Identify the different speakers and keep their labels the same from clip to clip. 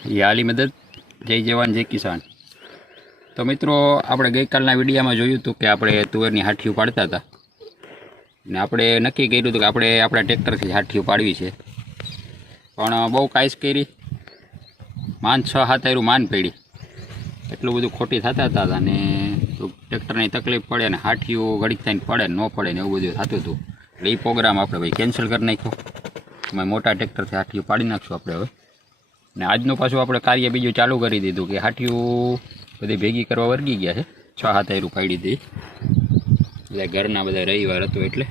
Speaker 1: આલી મદદ. જય જવાન, જય કિસાન. તો મિત્રો, આપણે ગઈકાલના વિડીયામાં જોયું હતું કે આપણે તુવેરની હાઠીઓ પાડતા હતા. ને આપણે નક્કી કર્યું હતું કે આપણે આપણા ટ્રેક્ટરથી હાઠીઓ પાડવી છે. પણ બહુ કાયશ કરી. માન છ હાથ આયરું, માન પડી. એટલું બધું ખોટી થતા હતા અને ટ્રેક્ટરની તકલીફ પડે ને હાઠીઓ ઘડીક થઈને પડે ન પડે ને એવું બધું થતું હતું. એટલે એ પ્રોગ્રામ આપણે ભાઈ કેન્સલ કરી નાખ્યો. અમે મોટા ટ્રેક્ટરથી હાઠીઓ પાડી નાખશું આપણે હવે. ને આજનું પાછું આપણે કાર્ય બીજું ચાલુ કરી દીધું કે હાઠિયું બધી ભેગી કરવા વર્ગી ગયા છે. છ હાથ આયરું પાડી દીધી. એટલે ઘરના બધા રવિવાર હતો એટલે.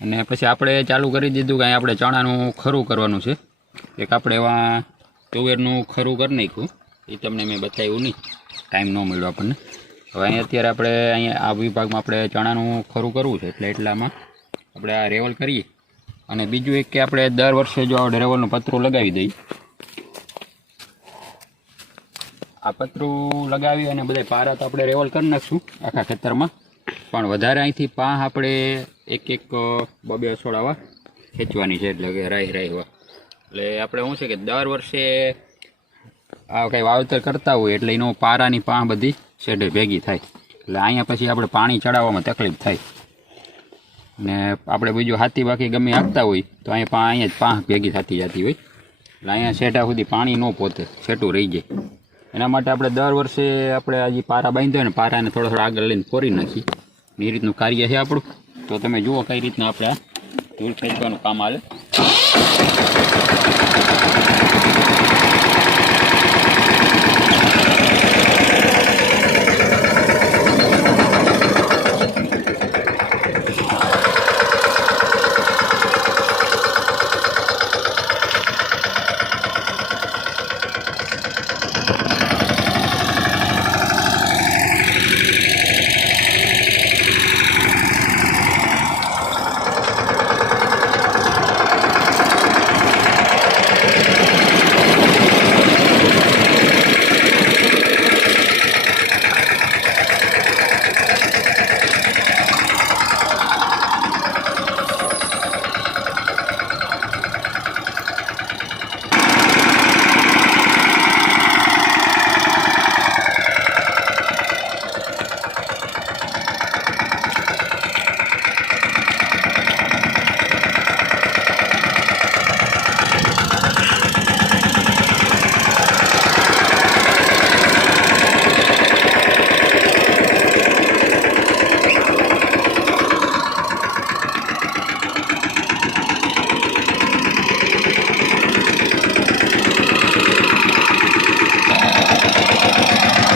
Speaker 1: અને પછી આપણે ચાલુ કરી દીધું કે આપણે ચણાનું ખરું કરવાનું છે. એક આપણે એવા તુવેરનું ખરું કરી નાખ્યું. એ તમને મેં બતાવ્યું નહીં. ટાઈમ ન મળ્યો આપણને. હવે અહીં અત્યારે આપણે અહીંયા આ વિભાગમાં આપણે ચણાનું ખરું કરવું છે. એટલે એટલામાં આપણે આ રેવલ કરીએ. અને બીજું એક કે આપણે દર વર્ષે જો આ રેવલનું પતરું લગાવી દઈએ. આ પતરું લગાવી અને બધા પારા તો આપણે રેવલ કરી નાખશું આખા ખેતરમાં. પણ વધારે અહીંથી પાહ આપણે એક એક બબે અસોડાવા ખેંચવાની છે એટલે કે રાઈ રાઈવા એટલે આપણે શું છે કે દર વર્ષે આ કંઈ વાવેતર કરતા હોય એટલે એનો પારાની પાહ બધી શેઢે ભેગી થાય. એટલે અહીંયા પછી આપણે પાણી ચડાવવામાં તકલીફ થાય. ને આપણે બીજું હાથી બાકી ગમે આપતા હોય તો અહીંયા પા, અહીંયા જ પાહ ભેગી થતી જતી હોય. એટલે અહીંયા શેઠા સુધી પાણી ન પોતે શેઠું રહી જાય. એના માટે આપણે દર વર્ષે આપણે હજી પારા બાંધ્યો હોય ને, પારાને થોડા થોડા આગળ લઈને ફોરી નાખી. એ રીતનું કાર્ય છે આપણું. તો તમે જુઓ કઈ રીતના આપણે આ ધૂળ ખેંચવાનું કામ હાલે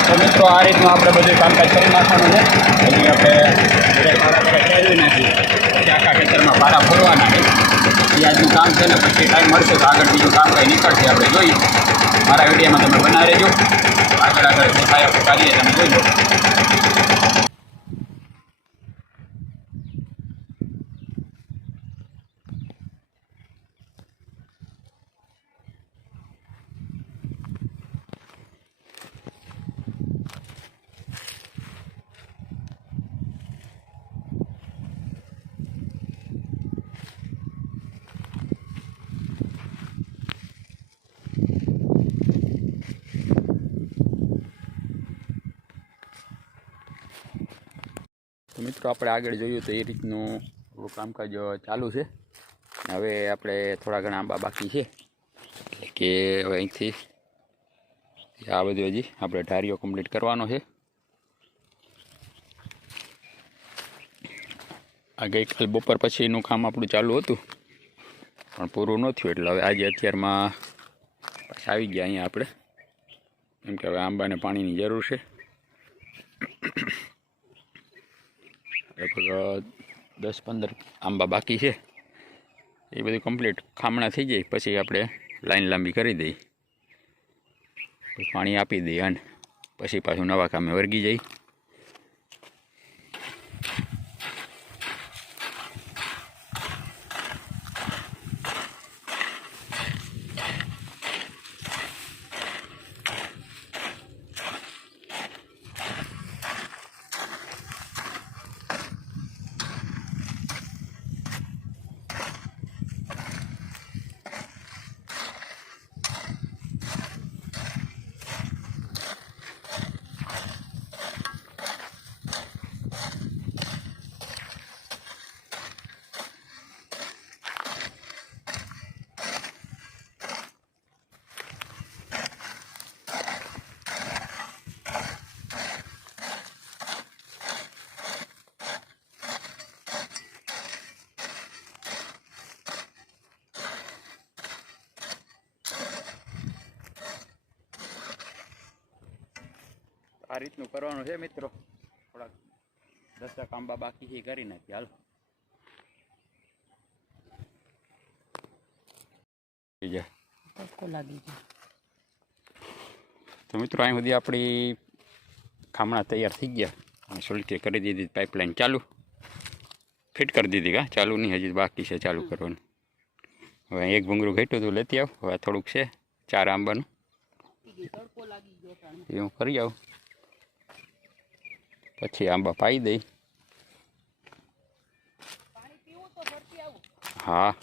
Speaker 1: તો મિત્રો આ રીતનું કરી નાખવાનું છે? હજી આપણે પારા પારા ફેરવી નાખીએ પછી આખા ખેતરમાં પારા ફોરવાના છે. એ આજનું કામ છે ને, પછી ટાઈમ મળશે તો આગળ બીજું કામ કંઈ નીકળશે. આપણે જોઈએ મારા વિડીયોમાં તમે બનાવી રહેજો. આગળ આગળ આપણું કાર્ય તમે જોઈ લો. મિત્રો, આપણે આગળ જોયું તો એ રીતનું આપણું કામકાજ ચાલુ છે. હવે આપણે થોડા ઘણા આંબા બાકી છે. એટલે કે હવે અહીંથી આ બધું હજી આપણે ઢારીઓ કમ્પ્લીટ કરવાનો છે. આ ગઈકાલ બપોર પછીનું કામ આપણું ચાલુ હતું, પણ પૂરું ન થયું. એટલે હવે આજે અત્યારમાં પાછા આવી ગયા અહીંયા આપણે. કેમ કે હવે આંબાને પાણીની જરૂર છે. લગભગ દસ, પંદર આંબા બાકી છે. એ બધું કમ્પ્લીટ ખામણા થઈ જાય, પછી આપણે લાઈન લાંબી કરી દઈએ. પાણી આપી દઈએ અને પછી પાછું નવા કામે વર્ગી જાય. આ રીતનું કરવાનું છે મિત્રો. થોડાક દસક આંબા બાકી છે કરી નાખીએ હાલ. તો મિત્રો અહીં સુધી આપણી ખામણા તૈયાર થઈ ગયા. અને સુલટી કરી દીધી પાઇપલાઇન ચાલુ. ફિટ કરી દીધી કા ચાલુ નહીં હજી બાકી છે ચાલુ કરવાનું. હવે એક ભૂંગળું ઘટ્યું હતું લેતી આવ. હવે થોડુંક છે ચાર આંબાનું. એ હું કરી આવું. પછી આંબા પાઈ દઈ. હા.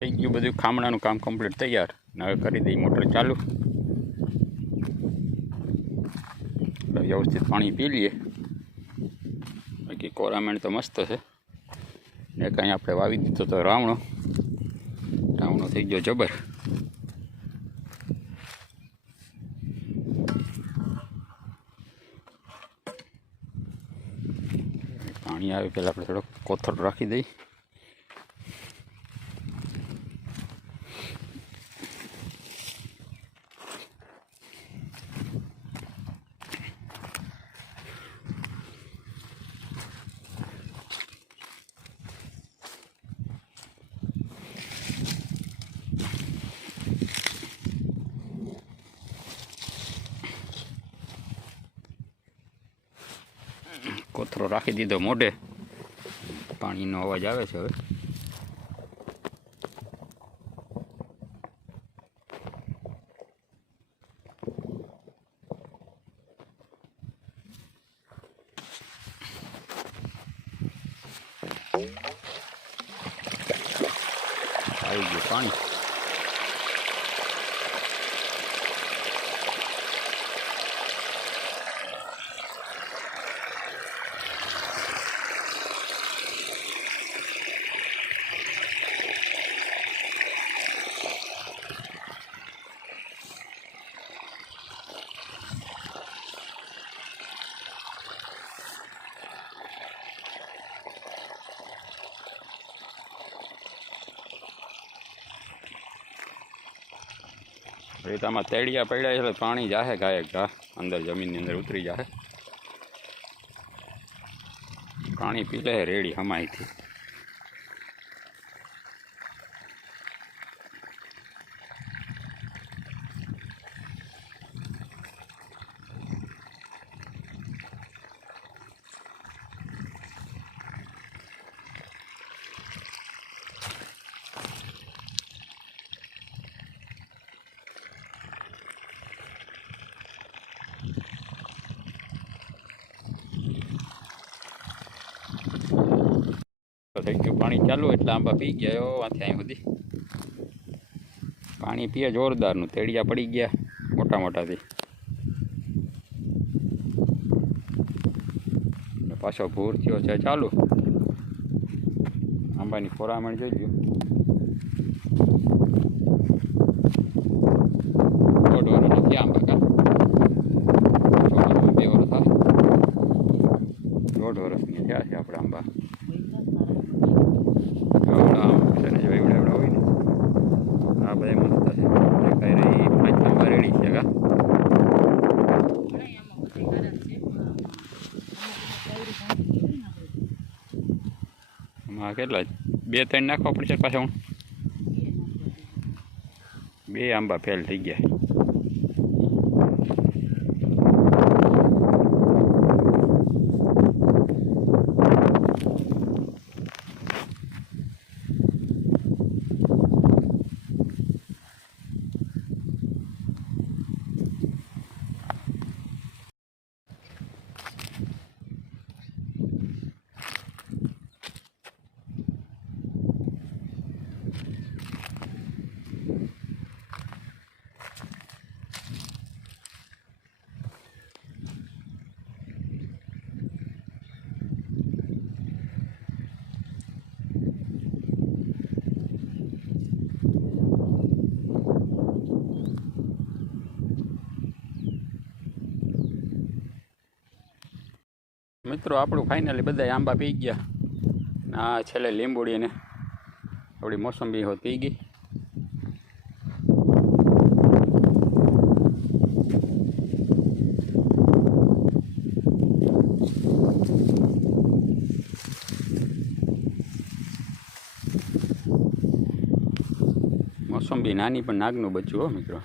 Speaker 1: થઈ ગયું બધું, ખામણાનું કામ કમ્પ્લીટ તૈયાર. હવે કરી દઈ, મોટર ચાલુ. વ્યવસ્થિત પાણી પી લઈએ. બાકી કોરામેણ તો મસ્ત છે. ને કાંઈ આપણે વાવી દીધો તો રાવણો. રાવણો થઈ ગયો જબર. પાણી આવી પહેલાં આપણે થોડોક કોથળ રાખી દઈ. કોથળો રાખી દીધો મોઢે પાણીનો અવાજ આવે છે હવે આવી ગયું પાણી રેતામાં તેડિયા પડ્યા એટલે પાણી જાહે ગાયક ઘા અંદર જમીનની અંદર ઉતરી જાહે. પાણી પી લે રેડી હમાઈથી પાણી ચાલુ એટલે આંબા પી ગયા વાંથી અહીં સુધી પાણી પીએ, જોરદારનું. તેડિયા પડી ગયા, મોટા મોટાથી. પાછો ભૂર થયો છે, ચાલુ. આંબાની ખોરામણ જોઈ લ્યો દોઢ વર્ષ નથી આંબા કા ચોમાસામાં બે વર્ષ થાય દોઢ વર્ષની થયા છે આપણે આંબા એવડા આમ છે ને જો એવડા એવડા હોય ને આ બધા મસ્ત છે કઈ રહી પાંચ નંબર રેડી છે કા આમાં કેટલા? બે ત્રણ નાખવા પડશે પાછા હું? બે આંબા ફેલ થઈ ગયા. મિત્રો, આપણું ફાઇનલી બધા આંબા પી ગયા. આ છેલ્લે લીંબુડીને આપણી મોસંબી હોત પી ગઈ. મોસંબી નાની પણ નાગનું બચ્યું હો, મિત્રો.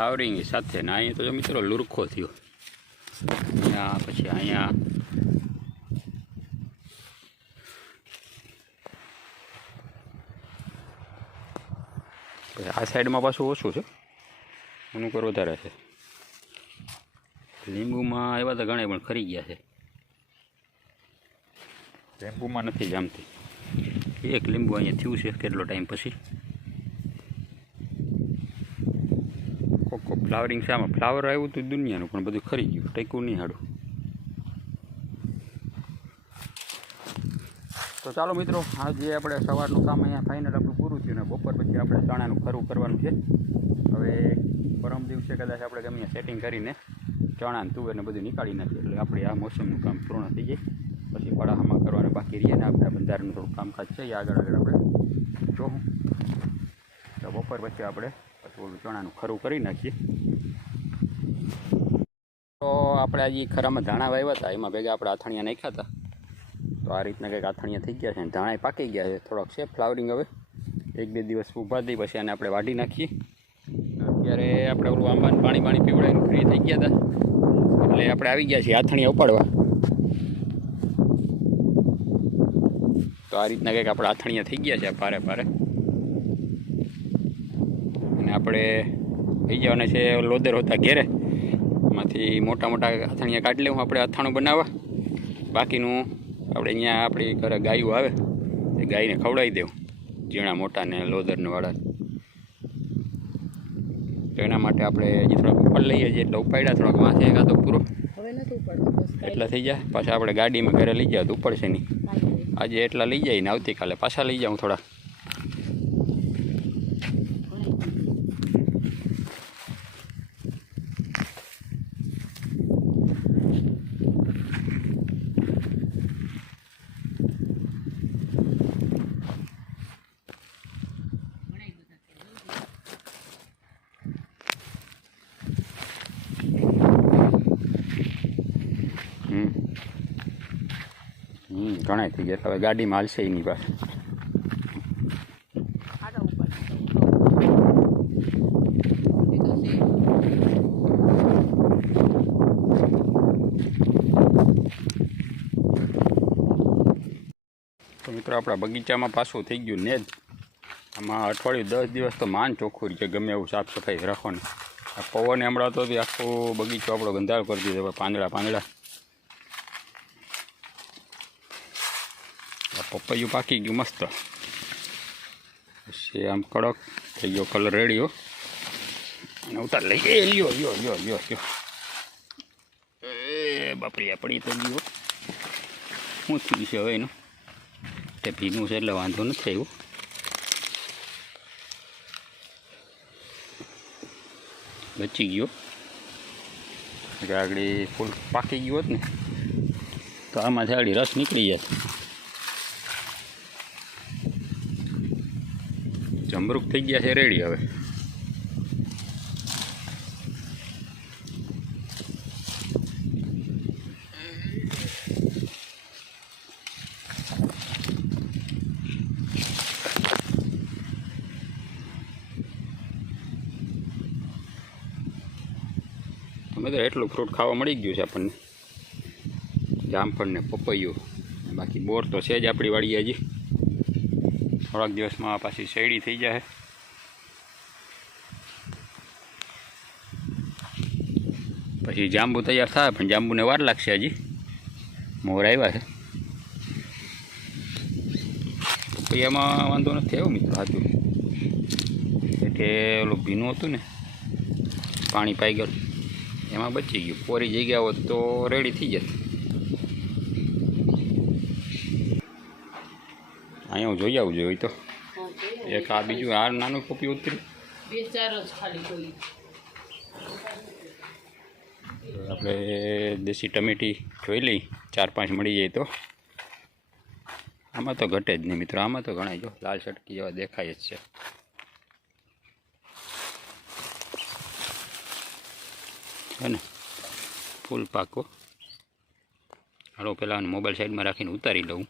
Speaker 1: ફ્લાવરિંગ સાથે ને અહીંયા તો જો મિત્રો લુરખો થયો. અહીંયા પછી અહીંયા આ સાઈડમાં પાછું ઓછું છે. એનું કર વધારે છે. લીંબુમાં એવા તો ઘણા પણ ખરી ગયા છે. લીંબુમાં નથી જામતી. એક લીંબુ અહીંયા થયું છે કેટલો ટાઈમ પછી? ફ્લાવરિંગ છે, આમાં ફ્લાવર આવ્યું હતું દુનિયાનું, પણ બધું ખરી ગયું, ટેકું નહીં હાડું. તો ચાલો મિત્રો, આજે આપણે સવારનું કામ અહીંયા ફાઇનલ આપણું પૂરું થયું ને બપોર પછી આપણે ચણાનું ખરું કરવાનું છે. હવે પરમ દિવસે કદાચ આપણે ગમે સેટિંગ કરીને ચણા ને તુવેર બધું નીકાળી નાખીએ, એટલે આપણે આ મોસમનું કામ પૂર્ણ થઈ જાય. પછી પડાહામાં કરવાનું બાકી રહીએ ને આપણે બંધારણનું થોડું કામકાજ છે, એ આગળ આગળ આપણે જોઉં તો બપોર પછી આપણે ઓલું ચણાનું ખરું કરી નાખીએ. તો આપણે આજે ખરામાં ધાણા વાવ્યા હતા. એમાં ભેગા આપણે આથાણિયા નાખ્યા હતા. તો આ રીતના કંઈક આથાણિયા થઈ ગયા છે અને ધાણા પાકી ગયા છે. થોડોક છે ફ્લાવરિંગ હવે. એક બે દિવસ ઊભા થઈ પછી આને આપણે વાઢી નાખીએ. અત્યારે આપણે ઓલું આંબાને પાણી પાણી પીવડાવીને ફ્રી થઈ ગયા હતા. એટલે આપણે આવી ગયા છીએ આથાણિયા ઉપાડવા. તો આ રીતના કંઈક આપણે આથાણિયા થઈ ગયા છે ભારે પારે. અને આપણે થઈ જવાના છે લોદર હોતા ઘેરે. એમાંથી મોટા મોટા અથાણિયા કાઢી લેવું આપણે અથાણું બનાવવા. બાકીનું આપણે અહીંયા આપણી ઘરે ગાયું આવે એ ગાયને ખવડાવી દેવું ઝીણા મોટા ને લોદરને વાળા. તો એના માટે આપણે હજી થોડાક ઉપર લઈએ છીએ એટલે ઉપાડ્યા થોડાક વાંચે એકાદો પૂરો. એટલા થઈ જાય. પાછા આપણે ગાડીમાં ઘરે લઈ જાય તો ઉપડશે નહીં. આજે એટલા લઈ જાય ને આવતીકાલે પાછા લઈ જાઉં થોડા ઘણા થઈ ગયા. હવે ગાડીમાં હાલશે એની પાસે.
Speaker 2: તો
Speaker 1: મિત્રો, આપણા બગીચામાં પાછું થઈ ગયું ને જ. આમાં અઠવાડિયું દસ દિવસ તો માન ચોખ્ખું છે, ગમે એવું સાફ સફાઈ રાખવાની. આ પવન હમણાં તો આખો બગીચો આપણો ગંધાર કરી દીધો પાંદડા પાંદડા પપૈયું પાકી ગયું મસ્ત પછી આમ કડક થઈ ગયો કલર રેડ્યો અને ઉતાર લઈ એ લ્યો લ્યો લ્યો લ્યો લ્યો એ બાપરી પડી તો ગયો શું થયું છે હવે એનું તે ભીનું છે એટલે વાંધો નથી આવ્યો। બચી ગયો। આગળ ફૂલ પાકી ગયું હોત ને, તો આમાંથી આગળ રસ નીકળી જાય. જમરૂક થઈ ગયા છે રેડી હવે. અમે તો એટલું ફ્રૂટ ખાવા મળી ગયું છે આપણને. જામફળ ને પપૈયું, બાકી બોર તો છે જ આપણી વાડી હજી. થોડાક દિવસમાં પાછી શેરડી થઈ જાય પછી જાંબુ તૈયાર થાય, પણ જાંબુને વાર લાગશે હજી. મોર આવ્યા છે. પપૈયામાં વાંધો નથી આવ્યો મિત્રો, સાચું. એટલે ઓલું ભીનું હતું ને, પાણી પાઈ ગયું. એમાં બચી ગયું. પોરી જગ્યા હોત તો રેડી થઈ જત. અહીંયા હું જોઈ આવું જોઈએ તો. એક આ બીજું આ નાનું કોપી ઉતરી.
Speaker 2: બે ચાર જ ખાલી કોઈ
Speaker 1: આપણે દેશી ટમેટી જોઈ લઈ ચાર પાંચ મળી જાય તો. આમાં તો ઘટે જ નહીં મિત્રો આમાં તો ઘણા જો લાલ ચટકી જેવા દેખાય જ છે. હે ને? ફૂલ પાકો. હાલો પહેલાં મોબાઈલ સાઈડમાં રાખીને ઉતારી લઉં